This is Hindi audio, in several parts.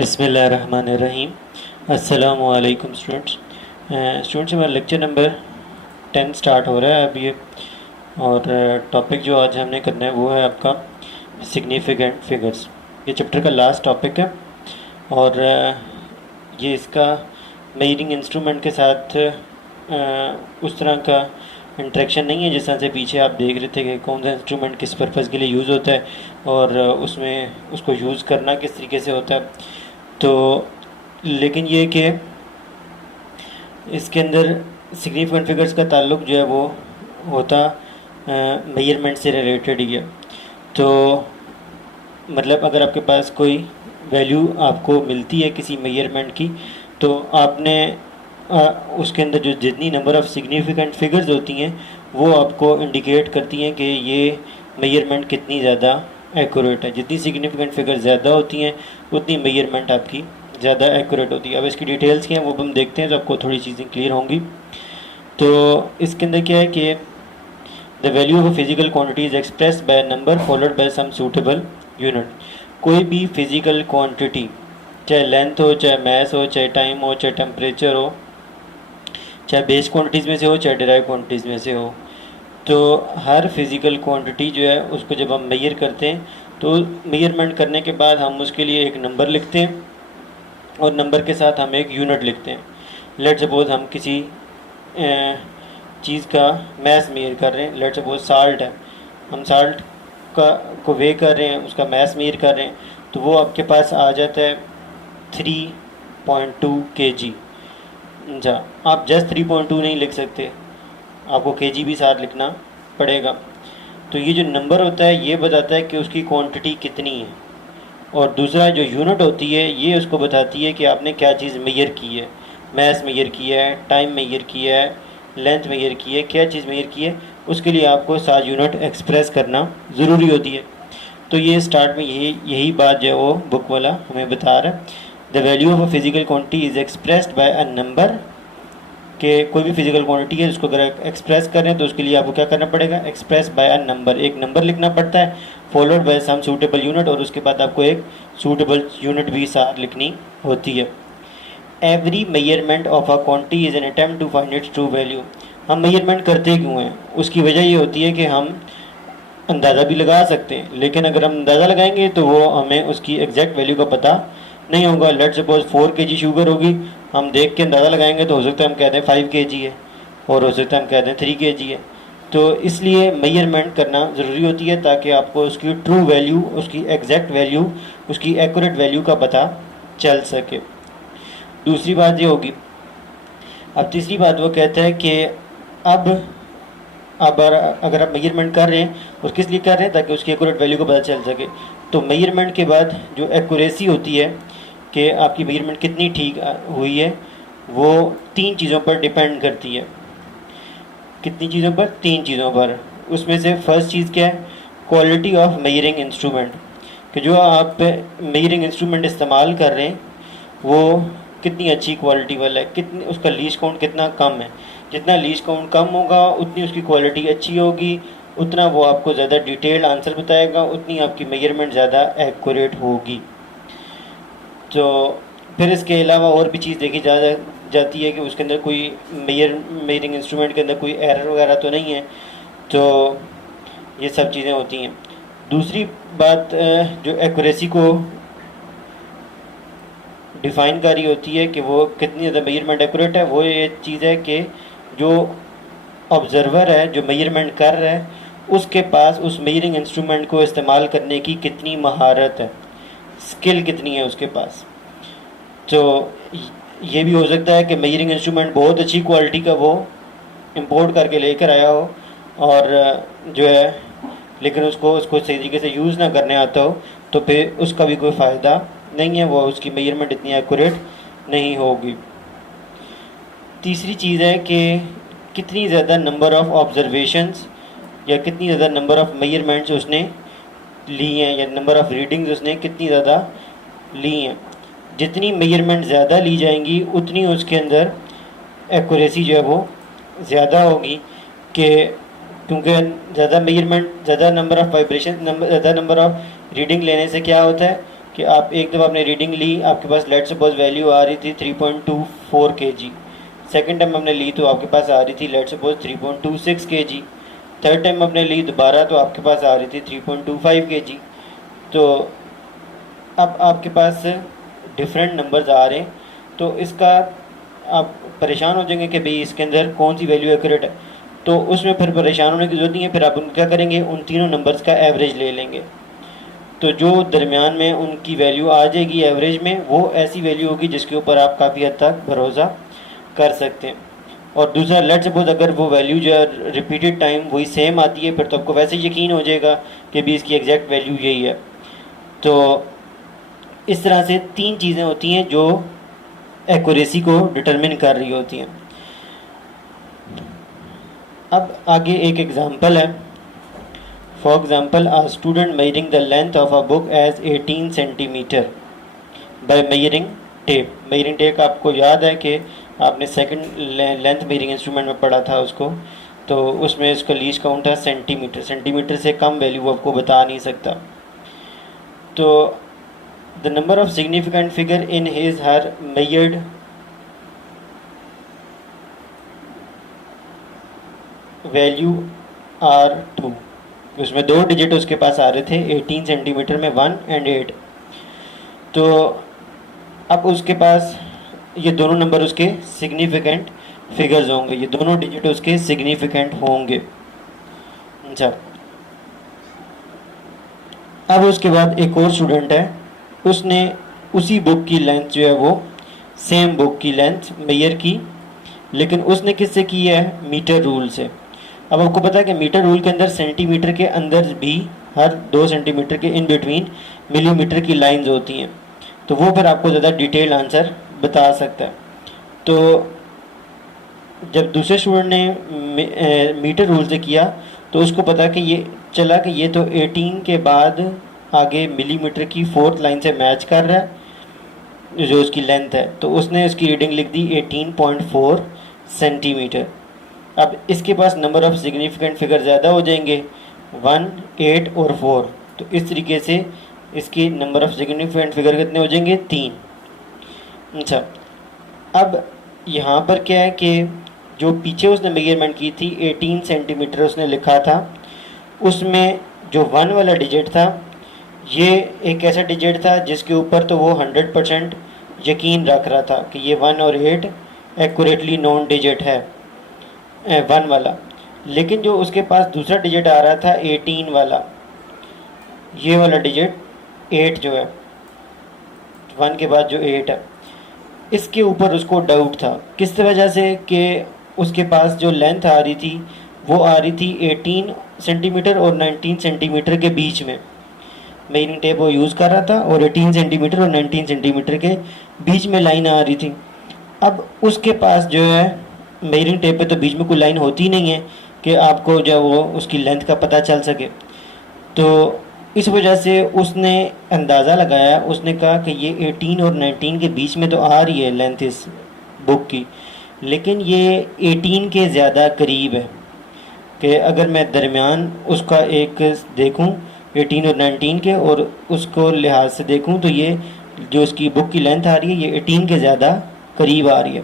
बिस्मिल्लाहिर्रहमानिर्रहीम। अस्सलामु अलैकुम स्टूडेंट्स। हमारा लेक्चर नंबर 10 स्टार्ट हो रहा है अब ये। और टॉपिक जो आज हमने करना है वो है आपका सिग्निफिकेंट फिगर्स। ये चैप्टर का लास्ट टॉपिक है और ये इसका मेजरिंग इंस्ट्रूमेंट के साथ उस तरह का इंटरेक्शन नहीं है जिस तरह से पीछे आप देख रहे थे कि कौन सा इंस्ट्रूमेंट किस पर्पज़ के लिए यूज़ होता है और उसमें उसको यूज़ करना किस तरीके से होता है। तो लेकिन ये कि इसके अंदर सिग्निफिकेंट फिगर्स का ताल्लुक जो है वो होता मेजरमेंट से रिलेटेड ही है। तो मतलब अगर आपके पास कोई वैल्यू आपको मिलती है किसी मेजरमेंट की, तो आपने उसके अंदर जो जितनी नंबर ऑफ़ सिग्निफिकेंट फिगर्स होती हैं वो आपको इंडिकेट करती हैं कि ये मेजरमेंट कितनी ज़्यादा एक्यूरेट है। जितनी सिग्निफिकेंट फिगर्स ज़्यादा होती हैं उतनी मेजरमेंट आपकी ज़्यादा एक्यूरेट होती है। अब इसकी डिटेल्स क्या हैं वो हम देखते हैं तो आपको थोड़ी चीज़ें क्लियर होंगी। तो इसके अंदर क्या है कि the value of a physical quantity is expressed by number followed by some suitable unit. कोई भी फिज़िकल क्वांटिटी, चाहे लेंथ हो, चाहे मैस हो, चाहे टाइम हो, चाहे टेम्परेचर हो, चाहे बेस क्वांटिटीज़ में से हो, चाहे डिराइव क्वांटिटीज़ में से हो, तो हर फिज़िकल क्वांटिटी जो है उसको जब हम मेजर करते हैं तो मेजरमेंट करने के बाद हम उसके लिए एक नंबर लिखते हैं और नंबर के साथ हम एक यूनिट लिखते हैं। लेट सपोज हम किसी चीज़ का मैस मेजर कर रहे हैं, लेट सपोज साल्ट है, हम साल्ट का को वे कर रहे हैं, उसका मैस मेजर कर रहे हैं, तो वो आपके पास आ जाता है 3.2 kg। अच्छा, आप जस्ट 3.2 नहीं लिख सकते, आपको kg भी साथ लिखना पड़ेगा। तो ये जो नंबर होता है ये बताता है कि उसकी क्वांटिटी कितनी है, और दूसरा जो यूनिट होती है ये उसको बताती है कि आपने क्या चीज़ मेजर की है, मैस मेजर किया है, टाइम मेजर किया है, लेंथ मेजर की है, क्या चीज़ मेजर की है, उसके लिए आपको साथ यूनिट एक्सप्रेस करना ज़रूरी होती है। तो ये स्टार्ट में यही बात जो है वो बुक वाला हमें बता रहा है। The value of a physical quantity is expressed bye a number, कि कोई भी फिजिकल क्वांटिटी है उसको अगर एक्सप्रेस करें तो उसके लिए आपको क्या करना पड़ेगा, एक्सप्रेस बाय अ नंबर, एक नंबर लिखना पड़ता है followed by some suitable unit, और उसके बाद आपको एक सूटेबल यूनिट भी साथ लिखनी होती है। Every measurement of a quantity is an attempt to find its true value. हम मेजरमेंट करते क्यों हैं, उसकी वजह ये होती है कि हम अंदाज़ा भी लगा सकते हैं, लेकिन अगर हम अंदाज़ा लगाएंगे तो वो हमें उसकी एग्जैक्ट वैल्यू का पता नहीं होगा। लेट सपोज 4 kg शुगर होगी, हम देख के अंदाज़ा लगाएंगे तो हो सकता है हम कह दें 5 kg है, और हो सकता है हम कह दें 3 kg है। तो इसलिए मेजरमेंट करना ज़रूरी होती है ताकि आपको उसकी ट्रू वैल्यू, उसकी एग्जैक्ट वैल्यू, उसकी एक्यूरेट वैल्यू का पता चल सके। दूसरी बात ये होगी। अब तीसरी बात वो कहता है कि अब अगर आप मेजरमेंट कर रहे हैं और किस लिए कर रहे हैं, ताकि उसकी एक्यूरेट वैल्यू को पता चल सके। तो मेजरमेंट के बाद जो एक्यूरेसी होती है कि आपकी मेजरमेंट कितनी ठीक हुई है, वो 3 चीज़ों पर डिपेंड करती है। कितनी चीज़ों पर? 3 चीज़ों पर। उसमें से फर्स्ट चीज़ क्या है, क्वालिटी ऑफ मेजरिंग इंस्ट्रूमेंट, कि जो आप मेजरिंग इंस्ट्रूमेंट इस्तेमाल कर रहे हैं वो कितनी अच्छी क्वालिटी वाला है, कितनी उसका लीस्ट काउंट कितना कम है। जितना लीस्ट काउंट कम होगा उतनी उसकी क्वालिटी अच्छी होगी, उतना वो आपको ज़्यादा डिटेल्ड आंसर बताएगा, उतनी आपकी मेजरमेंट ज़्यादा एक्यूरेट होगी। तो फिर इसके अलावा और भी चीज़ देखी जाती है कि उसके अंदर कोई मेजरिंग इंस्ट्रूमेंट के अंदर कोई एरर वगैरह तो नहीं है। तो ये सब चीज़ें होती हैं। दूसरी बात जो एक्यूरेसी को डिफ़ाइन करी होती है कि वो कितनी ज़्यादा मेजरमेंट एक्यूरेट है, वो ये चीज़ है कि जो ऑब्ज़र्वर है, जो मेजरमेंट कर रहा है, उसके पास उस मेजरिंग इंस्ट्रूमेंट को इस्तेमाल करने की कितनी महारत है, स्किल कितनी है उसके पास। तो ये भी हो सकता है कि मेजरिंग इंस्ट्रूमेंट बहुत अच्छी क्वालिटी का वो इंपोर्ट करके लेकर आया हो और जो है, लेकिन उसको सही तरीके से यूज़ ना करने आता हो, तो फिर उसका भी कोई फ़ायदा नहीं है, वो उसकी मेजरमेंट इतनी एक्यूरेट नहीं होगी। तीसरी चीज़ है कि कितनी ज़्यादा नंबर ऑफ़ ऑब्जर्वेशंस या कितनी ज़्यादा नंबर ऑफ़ मेजरमेंट्स उसने ली हैं, या नंबर ऑफ़ रीडिंग्स उसने कितनी ज़्यादा ली हैं। जितनी मेजरमेंट ज़्यादा ली जाएंगी उतनी उसके अंदर एक्यूरेसी जो है वो ज़्यादा होगी, कि क्योंकि ज़्यादा मेजरमेंट, ज़्यादा नंबर ऑफ़ वाइब्रेशन, ज़्यादा नंबर ऑफ़ रीडिंग लेने से क्या होता है कि आप एक दफ़ा आपने रीडिंग ली, आपके पास लेट सपोज वैल्यू आ रही थी 3.24 kg, सेकेंड टाइम आपने ली तो आपके पास आ रही थी let suppose 3.26 kg, third time आपने ली दोबारा तो आपके पास आ रही थी 3.25 kg। तो अब आपके पास डिफरेंट नंबर्स आ रहे हैं, तो इसका आप परेशान हो जाएंगे कि भाई इसके अंदर कौन सी वैल्यू एक्यूरेट है। तो उसमें फिर परेशान होने की ज़रूरत नहीं है, फिर आप क्या करेंगे, उन तीनों नंबर्स का एवरेज ले लेंगे। तो जो दरमियान में उनकी वैल्यू आ जाएगी एवरेज में, वो ऐसी वैल्यू होगी जिसके ऊपर आप काफ़ी हद तक भरोसा कर सकते हैं। और दूसरा, लेट सपोज अगर वो वैल्यू जो है रिपीटेड टाइम वही सेम आती है, फिर तो आपको वैसे यकीन हो जाएगा कि भी इसकी एग्जैक्ट वैल्यू यही है। तो इस तरह से तीन चीज़ें होती हैं जो एक्यूरेसी को डिटरमिन कर रही होती हैं। अब आगे एक एग्जांपल है। For example, a student measuring the length of a book as 18 centimetre by measuring tape. Measuring tape आपको याद है कि आपने सेकंड लेंथ मेजरिंग इंस्ट्रूमेंट में पढ़ा था उसको, तो उसमें इसका लीस्ट काउंट था सेंटीमीटर। सेंटीमीटर से कम वैल्यू आपको बता नहीं सकता। तो the number of significant figure in his her measured value are 2। उसमें दो डिजिट उसके पास आ रहे थे 18 सेंटीमीटर में 1 और 8। तो अब उसके पास ये दोनों नंबर उसके सिग्निफिकेंट फिगर्स होंगे, ये दोनों डिजिट उसके सिग्निफिकेंट होंगे। अच्छा, अब उसके बाद एक और स्टूडेंट है, उसने उसी बुक की लेंथ जो है वो सेम बुक की लेंथ मेजर की, लेकिन उसने किससे की है, मीटर रूल से। अब आपको पता है कि मीटर रूल के अंदर सेंटीमीटर के अंदर भी हर 2 सेंटीमीटर के इन बिटवीन मिलीमीटर की लाइंस होती हैं, तो वो फिर आपको ज़्यादा डिटेल आंसर बता सकता है। तो जब दूसरे स्टूडेंट ने मीटर रूल से किया तो उसको पता कि ये चला कि ये तो 18 के बाद आगे मिलीमीटर की 4th लाइन से मैच कर रहा है जो उसकी लेंथ है, तो उसने उसकी रीडिंग लिख दी 18.4 सेंटीमीटर। अब इसके पास नंबर ऑफ सिग्निफिकेंट फिगर ज़्यादा हो जाएंगे, 1, 8 और 4। तो इस तरीके से इसके नंबर ऑफ सिग्निफिकेंट फिगर कितने हो जाएंगे, 3। अच्छा, अब यहाँ पर क्या है कि जो पीछे उसने मेजरमेंट की थी 18 सेंटीमीटर उसने लिखा था, उसमें जो 1 वाला डिजिट था ये एक ऐसा डिजिट था जिसके ऊपर तो वो 100% यकीन रख रहा था कि ये 1 और 8 एक्यूरेटली नोन डिजिट है 1 वाला। लेकिन जो उसके पास दूसरा डिजिट आ रहा था 18 वाला, ये वाला डिजिट 8 जो है, 1 के बाद जो 8 है, इसके ऊपर उसको डाउट था। किस वजह से कि उसके पास जो लेंथ आ रही थी वो आ रही थी 18 सेंटीमीटर और 19 सेंटीमीटर के बीच में। मेजरिंग टेप वो यूज़ कर रहा था और 18 सेंटीमीटर और 19 सेंटीमीटर के बीच में लाइन आ रही थी। अब उसके पास जो है मेजरिंग टेप पे तो बीच में कोई लाइन होती नहीं है कि आपको जो वो उसकी लेंथ का पता चल सके। तो इस वजह से उसने अंदाज़ा लगाया, उसने कहा कि ये 18 और 19 के बीच में तो आ रही है लेंथ इस बुक की, लेकिन ये 18 के ज़्यादा करीब है कि अगर मैं दरमियान उसका एक देखूं 18 और 19 के और उसको लिहाज से देखूं तो ये जो इसकी बुक की लेंथ आ रही है ये 18 के ज़्यादा करीब आ रही है।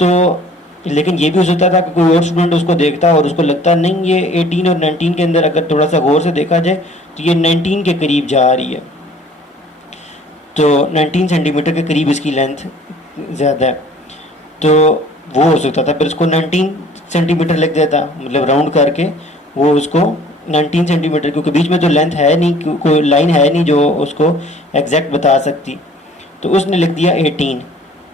तो लेकिन ये भी हो सकता था कि कोई और स्टूडेंट उसको देखता और उसको लगता नहीं ये 18 और 19 के अंदर अगर थोड़ा सा गौर से देखा जाए तो ये 19 के करीब जा रही है, तो 19 सेंटीमीटर के करीब इसकी लेंथ ज़्यादा है। तो वो हो सकता था फिर उसको 19 सेंटीमीटर लिख देता, मतलब राउंड करके वो उसको 19 सेंटीमीटर, क्योंकि बीच में तो लेंथ है नहीं, कोई लाइन है नहीं जो उसको एग्जैक्ट बता सकती, तो उसने लिख दिया 18।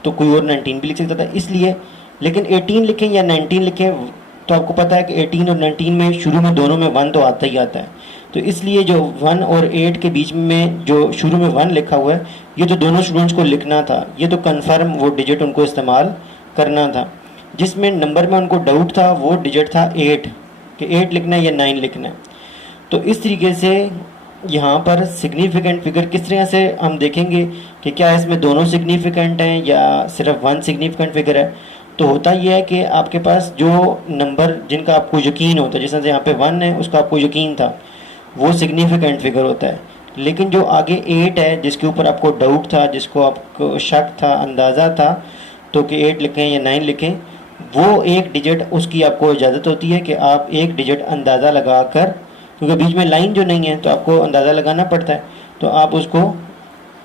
तो कोई और 19 भी लिख सकता था इसलिए, लेकिन 18 लिखें या 19 लिखें तो आपको पता है कि 18 और 19 में शुरू में दोनों में 1 तो आता ही आता है, तो इसलिए जो 1 और 8 के बीच में जो शुरू में 1 लिखा हुआ है ये तो दोनों स्टूडेंट्स को लिखना था, ये तो कन्फर्म वो डिजिट उनको इस्तेमाल करना था। जिसमें नंबर में उनको डाउट था वो डिजिट था 8, कि 8 लिखना है या 9 लिखना है। तो इस तरीके से यहाँ पर सिग्निफिकेंट फिगर किस तरह से हम देखेंगे कि क्या इसमें दोनों सिग्निफिकेंट हैं या सिर्फ 1 सिग्निफिकेंट फिगर है। तो होता यह है कि आपके पास जो नंबर जिनका आपको यकीन होता है, जैसे यहाँ पे 1 है उसका आपको यकीन था, वो सिग्निफिकेंट फिगर होता है। लेकिन जो आगे 8 है जिसके ऊपर आपको डाउट था, जिसको आपको शक था, अंदाज़ा था तो कि 8 लिखें या 9 लिखें, वो एक डिजिट उसकी आपको इजाज़त होती है कि आप एक डिजिट अंदाज़ा लगा कर, क्योंकि बीच में लाइन जो नहीं है तो आपको अंदाज़ा लगाना पड़ता है, तो आप उसको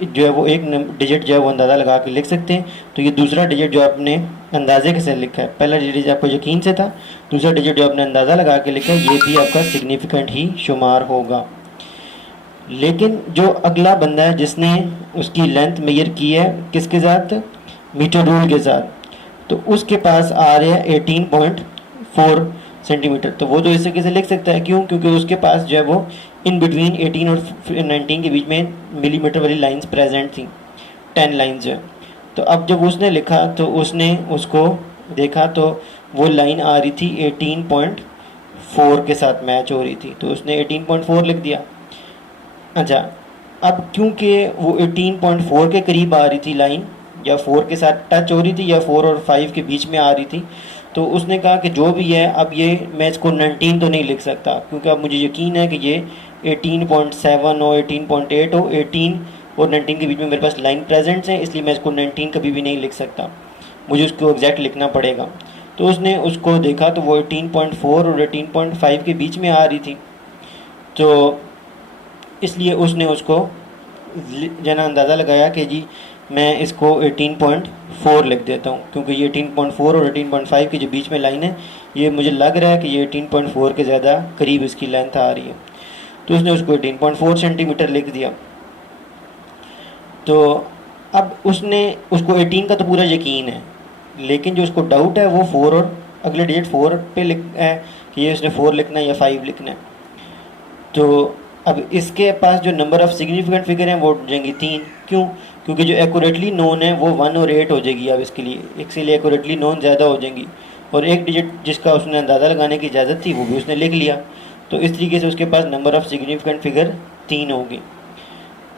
जो है वो एक डिजिट जो है वो अंदाज़ा लगा के लिख सकते हैं। तो ये दूसरा डिजिट जो आपने अंदाजे के से लिखा है, पहला डिजिट आपको यकीन से था, दूसरा डिजिट जो आपने अंदाज़ा लगा के लिखा है, ये भी आपका सिग्निफिकेंट ही शुमार होगा। लेकिन जो अगला बंदा है जिसने उसकी लेंथ मेजर की है किसके साथ, मीटर रूल के साथ, तो उसके पास आ रहा है 18.4 सेंटीमीटर। तो वो तो इस तरीके से लिख सकता है, क्यों, क्योंकि उसके पास जो है वो इन बिटवीन 18 और 19 के बीच में मिलीमीटर वाली लाइंस प्रेजेंट थी, 10 लाइंस जो है। तो अब जब उसने लिखा तो उसने उसको देखा तो वो लाइन आ रही थी 18.4 के साथ मैच हो रही थी, तो उसने 18.4 लिख दिया। अच्छा, अब क्योंकि वो 18.4 के करीब आ रही थी लाइन, या 4 के साथ टच हो रही थी, या 4 और 5 के बीच में आ रही थी, तो उसने कहा कि जो भी है, अब ये मैं इसको 19 तो नहीं लिख सकता, क्योंकि अब मुझे यकीन है कि ये 18.7 हो, 18.8 हो, 18 और 19 के बीच में मेरे पास लाइन प्रेजेंट्स हैं, इसलिए मैं इसको 19 कभी भी नहीं लिख सकता, मुझे उसको एग्जैक्ट लिखना पड़ेगा। तो उसने उसको देखा तो वो 18.4 और 18.5 के बीच में आ रही थी, तो इसलिए उसने उसको जना अंदाज़ा लगाया कि जी मैं इसको 18.4 लिख देता हूँ, क्योंकि ये 18.4 और 18.5 के जो बीच में लाइन है, ये मुझे लग रहा है कि ये 18.4 के ज़्यादा करीब इसकी लेंथ आ रही है। तो उसने उसको 18.4 सेंटीमीटर लिख दिया। तो अब उसने उसको 18 का तो पूरा यकीन है, लेकिन जो उसको डाउट है वो 4 और अगले डिजिट 4 पे लिख है कि ये उसने 4 लिखना है या 5 लिखना है। तो अब इसके पास जो नंबर ऑफ़ सिग्निफिकेंट फिगर हैं वो हो जाएंगी 3। क्यों, क्योंकि जो एक्यूरेटली नोन है वो 1 और 8 हो जाएगी अब इसके लिए, इसलिए एक्यूरेटली नोन ज़्यादा हो जाएंगी, और एक डिजिट जिसका उसने अंदाज़ा लगाने की इजाज़त थी वो भी उसने लिख लिया, तो इस तरीके से उसके पास नंबर ऑफ़ सिग्निफिकेंट फिगर 3 होगी।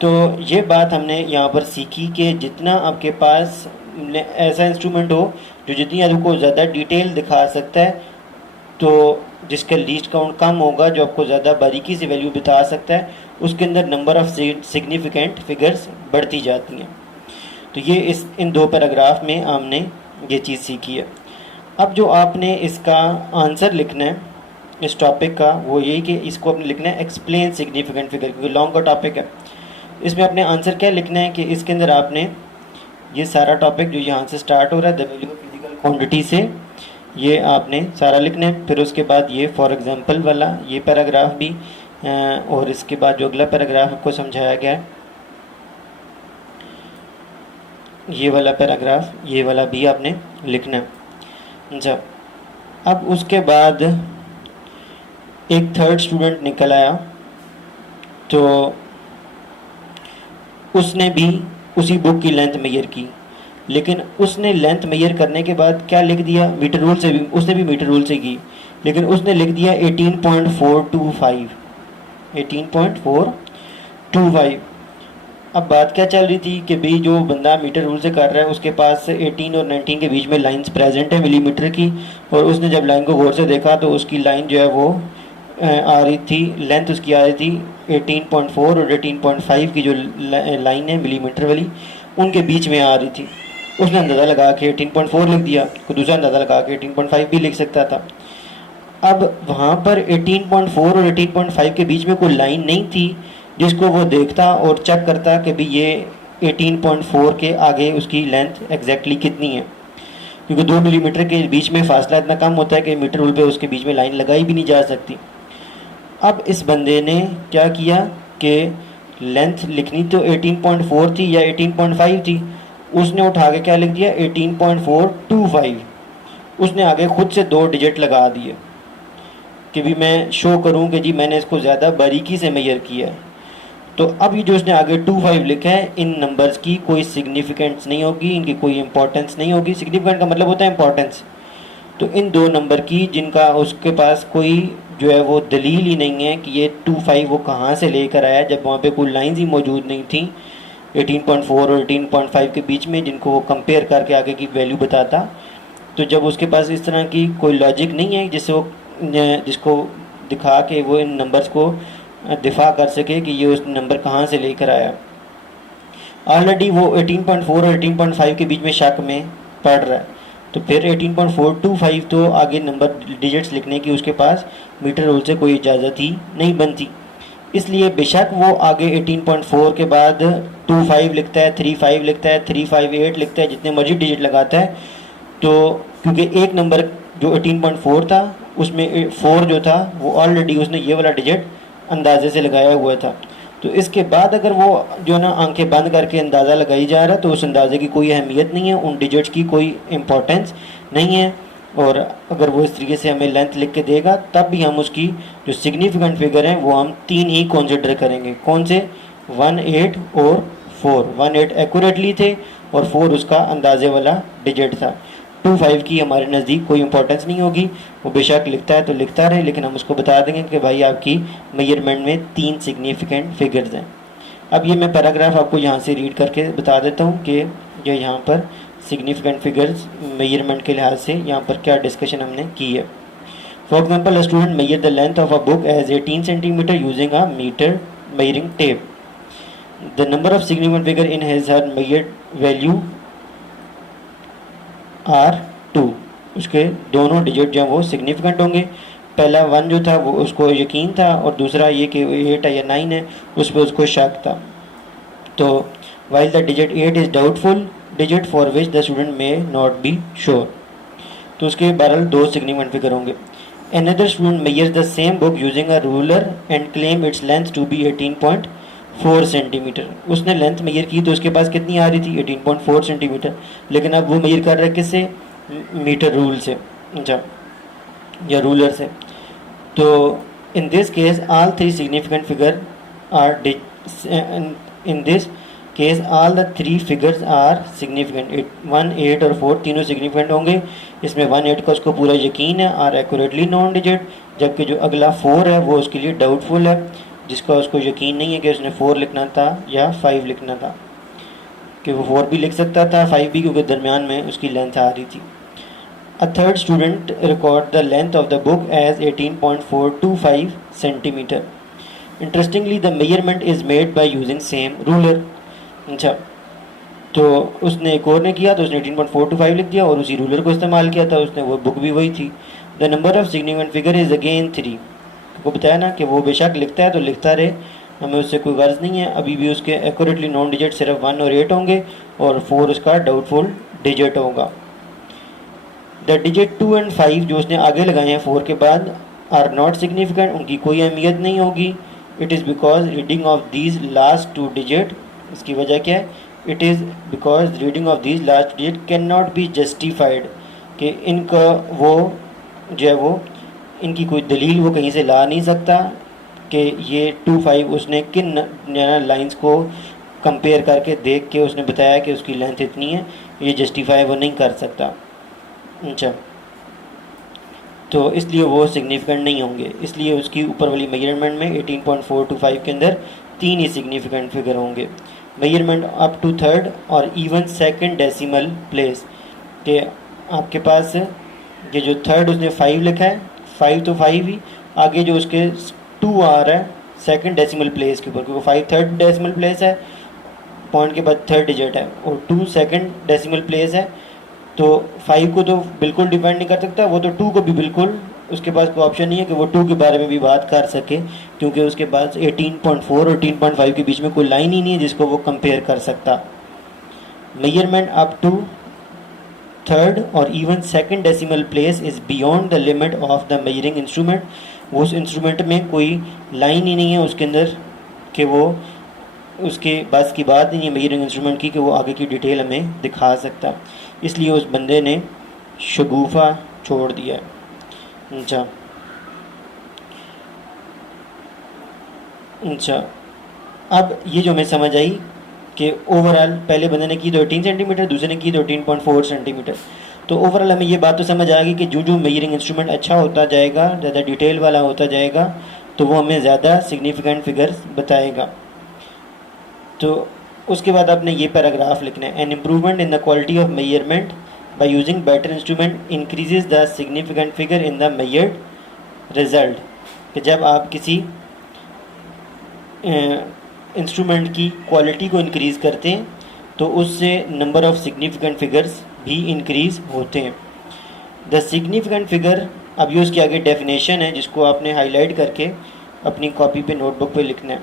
तो ये बात हमने यहाँ पर सीखी कि जितना आपके पास ऐसा इंस्ट्रूमेंट हो जो जितनी आपको ज़्यादा डिटेल दिखा सकता है, तो जिसका लीस्ट काउंट कम होगा, जो आपको ज़्यादा बारीकी से वैल्यू बता सकता है, उसके अंदर नंबर ऑफ़ सिग्निफिकेंट फिगर्स बढ़ती जाती हैं। तो ये इन 2 पैराग्राफ में हमने ये चीज़ सीखी है। अब जो आपने इसका आंसर लिखना है इस टॉपिक का, वो यही कि इसको आपने लिखना है एक्सप्लेन सिग्निफिकेंट फिगर, क्योंकि लॉन्ग का टॉपिक है। इसमें आपने आंसर क्या लिखना है कि इसके अंदर आपने ये सारा टॉपिक जो यहाँ से स्टार्ट हो रहा है the value of physical quantity से, ये आपने सारा लिखना है। फिर उसके बाद ये फॉर एग्जांपल वाला ये पैराग्राफ भी, और इसके बाद जो अगला पैराग्राफ आपको समझाया गया है ये वाला पैराग्राफ, ये वाला भी आपने लिखना है। अच्छा, अब उसके बाद एक थर्ड स्टूडेंट निकल आया, तो उसने भी उसी बुक की लेंथ मेजर की, लेकिन उसने लेंथ मेजर करने के बाद क्या लिख दिया, मीटर रूल से भी, उसने भी मीटर रूल से की, लेकिन उसने लिख दिया 18.425, 18.425। अब बात क्या चल रही थी कि भाई जो बंदा मीटर रूल से कर रहा है उसके पास 18 और 19 के बीच में लाइंस प्रेजेंट है मिलीमीटर की, और उसने जब लाइन को गौर से देखा तो उसकी लाइन जो है वो आ रही थी, लेंथ उसकी आ रही थी 18.4 और 18.5 की जो लाइन है मिलीमीटर वाली, उनके बीच में आ रही थी। उसने अंदाज़ा लगा के 18.4 लिख दिया, कोई दूसरा अंदाज़ा लगा के 18.5 भी लिख सकता था। अब वहाँ पर 18.4 और 18.5 के बीच में कोई लाइन नहीं थी जिसको वो देखता और चेक करता कि भाई ये 18.4 के आगे उसकी लेंथ एग्जैक्टली कितनी है, क्योंकि 2 मिलीमीटर के बीच में फासला इतना कम होता है कि मीटर रूल पे उसके बीच में लाइन लगाई भी नहीं जा सकती। अब इस बंदे ने क्या किया कि लेंथ लिखनी तो 18.4 थी या 18.5 थी, उसने उठा के क्या लिख दिया 18.425। उसने आगे खुद से 2 डिजिट लगा दिए कि भी मैं शो करूं कि जी मैंने इसको ज़्यादा बारीकी से मेजर किया है। तो अब ये जो उसने आगे 25 लिखा है, इन नंबर्स की कोई सिग्निफिकेंस नहीं होगी, इनकी कोई इंपॉर्टेंस नहीं होगी। सिग्निफिकेंट का मतलब होता है इंपॉर्टेंस। तो इन 2 नंबर की जिनका उसके पास कोई जो है वो दलील ही नहीं है कि ये 25 वो कहाँ से लेकर आया, जब वहाँ पे कोई लाइंस ही मौजूद नहीं थी 18.4 और 18.5 के बीच में जिनको वो कंपेयर करके आगे की वैल्यू बताता। तो जब उसके पास इस तरह की कोई लॉजिक नहीं है जिससे वो जिसको दिखा के वो इन नंबर्स को दिफा कर सके कि ये उस नंबर कहाँ से लेकर आया। ऑलरेडी वो 18.4 और 18.5 के बीच में शक में पड़ रहा है, तो फिर 18.425 तो आगे नंबर डिजिट्स लिखने की उसके पास मीटर रूल से कोई इजाज़त ही नहीं बनती। इसलिए बेशक वो आगे 18.4 के बाद 25 लिखता है, 35 लिखता है, 358 लिखता है, जितने मर्जी डिजिट लगाता है, तो क्योंकि एक नंबर जो 18.4 था उसमें 4 जो था वो ऑलरेडी उसने ये वाला डिजिट अंदाजे से लगाया हुआ था। तो इसके बाद अगर वो जो है ना आंखें बंद करके अंदाज़ा लगाई जा रहा है तो उस अंदाजे की कोई अहमियत नहीं है, उन डिजिट्स की कोई इम्पोर्टेंस नहीं है। और अगर वो इस तरीके से हमें लेंथ लिख के देगा तब भी हम उसकी जो सिग्निफिकेंट फिगर हैं वो हम 3 ही कंसिडर करेंगे। कौन से? 1, 8 और 4। 1, 8 एक्यूरेटली थे और 4 उसका अंदाजे वाला डिजिट था। 2, 5 की हमारे नज़दीक कोई इंपॉर्टेंस नहीं होगी, वो बेशक लिखता है तो लिखता रहे, लेकिन हम उसको बता देंगे कि भाई आपकी मेजरमेंट में 3 सिग्निफिकेंट फिगर्स हैं। अब ये मैं पैराग्राफ आपको यहाँ से रीड करके बता देता हूँ कि ये यहाँ पर सिग्निफिकेंट फिगर्स मेजरमेंट के लिहाज से यहाँ पर क्या डिस्कशन हमने की है। For example, a student measure the length of a book as 18 centimetre using a metre measuring tape. The number of significant figure in his her measured value are 2। उसके दोनों डिजिट जो वो सिग्निफिकेंट होंगे। पहला 1 जो था वो उसको यकीन था और दूसरा ये कि 8 है या 9 है उस पर उसको शक था। तो while the digit 8 is doubtful digit for which the student may not be sure. तो उसके बहरहाल 2 सिग्निफिकेंट फिगर होंगे। Another student measures the same book using a ruler and claim its length to be 18.4 centimetre. उसने लेंथ मेजर की तो उसके पास कितनी आ रही थी? 18.4 सेंटीमीटर। लेकिन अब वो मेजर कर रहा है किससे? मीटर रूल से, अच्छा, या रूलर से। तो in this case all 3 significant figure are in this case all the 3 figures are significant. 1, 8 और 4 तीनों सिग्निफिकेंट होंगे। इसमें 1, 8 का उसको पूरा यकीन है, आर एक्यूरेटली नॉन डिजिट, जबकि जो अगला 4 है वो उसके लिए डाउटफुल है, जिसका उसको यकीन नहीं है कि उसने 4 लिखना था या 5 लिखना था, कि वो 4 भी लिख सकता था 5 भी, क्योंकि दरमियान में उसकी लेंथ आ रही थी। A third student record the length of the book as 18.425 centimetre. Interestingly the measurement is made by using same ruler. अच्छा, तो उसने एक और ने किया तो उसने 18.425 लिख दिया और उसी रूलर को इस्तेमाल किया था उसने, वो बुक भी वही थी। The number of significant figure is again 3। को बताया ना कि वो बेशक लिखता है तो लिखता रहे, हमें उससे कोई गर्ज नहीं है। अभी भी उसके एक्यूरेटली नॉन डिजिट सिर्फ 1 और 8 होंगे और 4 उसका डाउटफुल डिजिट होगा। द डिजिट 2 और 5 जो उसने आगे लगाए हैं 4 के बाद आर नॉट सिग्निफिकेंट, उनकी कोई अहमियत नहीं होगी। It is because reading of these last 2 digit, इसकी वजह क्या है? It is because reading of these last digit can not be justified, कि इनका वो जो है वो इनकी कोई दलील वो कहीं से ला नहीं सकता कि ये 2, 5 उसने किन लाइंस को कंपेयर करके देख के उसने बताया कि उसकी लेंथ इतनी है, ये जस्टिफाई वो नहीं कर सकता। अच्छा, तो इसलिए वो सिग्निफिकेंट नहीं होंगे, इसलिए उसकी ऊपर वाली मेजरमेंट में 18.425 के अंदर 3 ही सिग्निफिकेंट फिगर होंगे। मेजरमेंट अप टू थर्ड और इवन सेकंड डेसिमल प्लेस, के आपके पास ये जो थर्ड उसने 5 लिखा है, 5 तो 5 ही, आगे जो उसके 2 आ रहा है सेकंड डेसिमल प्लेस के ऊपर, क्योंकि 5 थर्ड डेसिमल प्लेस है, पॉइंट के बाद थर्ड डिजिट है, और 2 सेकंड डेसिमल प्लेस है। तो 5 को तो बिल्कुल डिपेंड नहीं कर सकता, वो तो 2 को भी बिल्कुल, उसके पास कोई ऑप्शन नहीं है कि वो 2 के बारे में भी बात कर सके, क्योंकि उसके पास 18.4 और 18.5 के बीच में कोई लाइन ही नहीं है जिसको वो कंपेयर कर सकता। मेजरमेंट अप टू थर्ड और even second decimal place is beyond the limit of the measuring instrument. वो उस इंस्ट्रूमेंट में कोई लाइन ही नहीं है उसके अंदर कि वो उसके बस की बात नहीं है मेजरिंग इंस्ट्रूमेंट की कि वो आगे की डिटेल हमें दिखा सकता, इसलिए उस बंदे ने शगुफा छोड़ दिया है। अच्छा, अब ये जो हमें समझ आई कि ओवरऑल पहले बंदे ने की तो 18 सेंटीमीटर, दूसरे ने की तो 18.4 सेंटीमीटर। तो ओवरऑल हमें ये बात तो समझ आ गई कि जो मेजरिंग इंस्ट्रूमेंट अच्छा होता जाएगा, ज़्यादा डिटेल वाला होता जाएगा, तो वो हमें ज़्यादा सिग्निफिकेंट फिगर्स बताएगा। तो उसके बाद आपने ये पैराग्राफ लिखना है, an improvement in the quality of measurement by using better instrument increases the significant figure in the measured result. कि जब आप किसी इंस्ट्रूमेंट की क्वालिटी को इंक्रीज़ करते हैं तो उससे नंबर ऑफ़ सिग्निफिकेंट फिगर्स भी इंक्रीज़ होते हैं। द सिग्निफिकेंट फिगर, अब ये उसकी आगे डेफिनेशन है जिसको आपने हाईलाइट करके अपनी कॉपी पे नोटबुक पे लिखना है।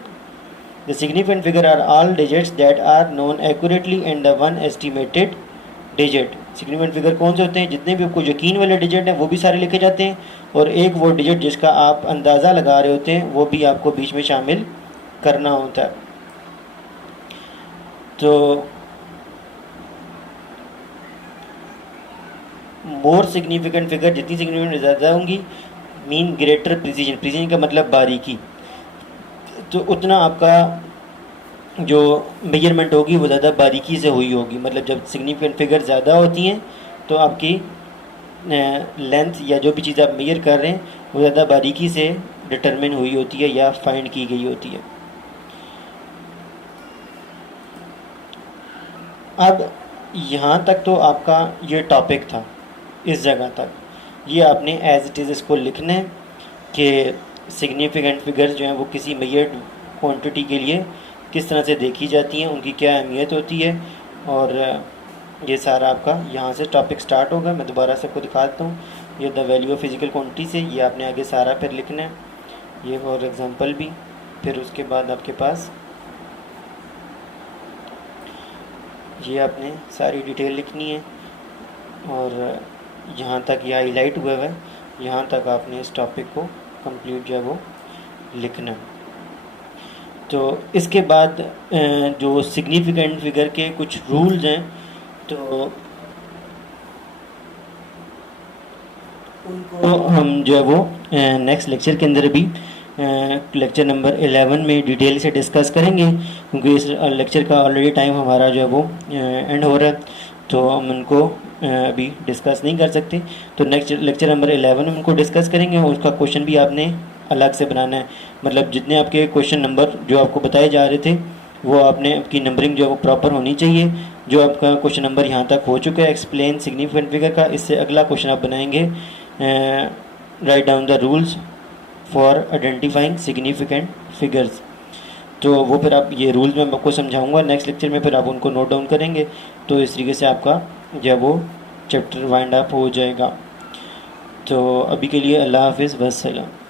The significant figure are all digits that are known accurately and the one estimated digit. Significant figure कौन से होते हैं? जितने भी आपको यकीन वाले डिजिट हैं वो भी सारे लिखे जाते हैं, और एक वो डिजिट जिसका आप अंदाज़ा लगा रहे होते हैं वो भी आपको बीच में शामिल करना होता है। तो मोर सिग्निफिकेंट फिगर, जितनी सिग्निफिकेंट ज़्यादा होंगी, मीन ग्रेटर प्रिसीजन, प्रिसीजन का मतलब बारीकी, तो उतना आपका जो मेजरमेंट होगी वो ज़्यादा बारीकी से हुई होगी। मतलब जब सिग्निफिकेंट फिगर ज़्यादा होती हैं तो आपकी लेंथ या जो भी चीज़ आप मेजर कर रहे हैं वो ज़्यादा बारीकी से डिटरमिन हुई होती है या फाइंड की गई होती है। अब यहाँ तक तो आपका ये टॉपिक था, इस जगह तक ये आपने एज इट इज़ इसको लिखना है कि सिग्निफिकेंट फिगर्स जो हैं वो किसी मेजर्ड क्वांटिटी के लिए किस तरह से देखी जाती हैं, उनकी क्या अहमियत होती है, और ये सारा आपका यहाँ से टॉपिक स्टार्ट होगा। मैं दोबारा सबको दिखा देता हूँ। ये the value of physical quantity से ये आपने आगे सारा फिर लिखना है, ये फॉर एग्ज़ाम्पल भी। फिर उसके बाद आपके पास ये आपने सारी डिटेल लिखनी है, और यहाँ तक ये हाईलाइट हुआ है, यहाँ तक आपने इस टॉपिक को कंप्लीट जो है वो लिखना है। तो इसके बाद जो सिग्निफिकेंट फिगर के कुछ रूल्स हैं तो उनको हम जो है वो नेक्स्ट लेक्चर के अंदर भी लेक्चर नंबर 11 में डिटेल से डिस्कस करेंगे, क्योंकि इस लेक्चर का ऑलरेडी टाइम हमारा जो है वो एंड हो रहा है, तो हम उनको अभी डिस्कस नहीं कर सकते। तो नेक्स्ट लेक्चर नंबर 11 में उनको डिस्कस करेंगे, और उसका क्वेश्चन भी आपने अलग से बनाना है। मतलब जितने आपके क्वेश्चन नंबर जो आपको बताए जा रहे थे वो आपने आपकी नंबरिंग जो है वो प्रॉपर होनी चाहिए। जो आपका क्वेश्चन नंबर यहाँ तक हो चुका है एक्सप्लेन सिग्निफिकेंट फिगर का, इससे अगला क्वेश्चन आप बनाएंगे write down the rules for identifying significant figures. तो वो फिर आप ये रूल्स मैं आपको समझाऊंगा नेक्स्ट लेक्चर में, फिर आप उनको नोट डाउन करेंगे। तो इस तरीके से आपका जो है वो चैप्टर वाइंड अप हो जाएगा। तो अभी के लिए अल्लाह हाफिज़, वस्सलाम।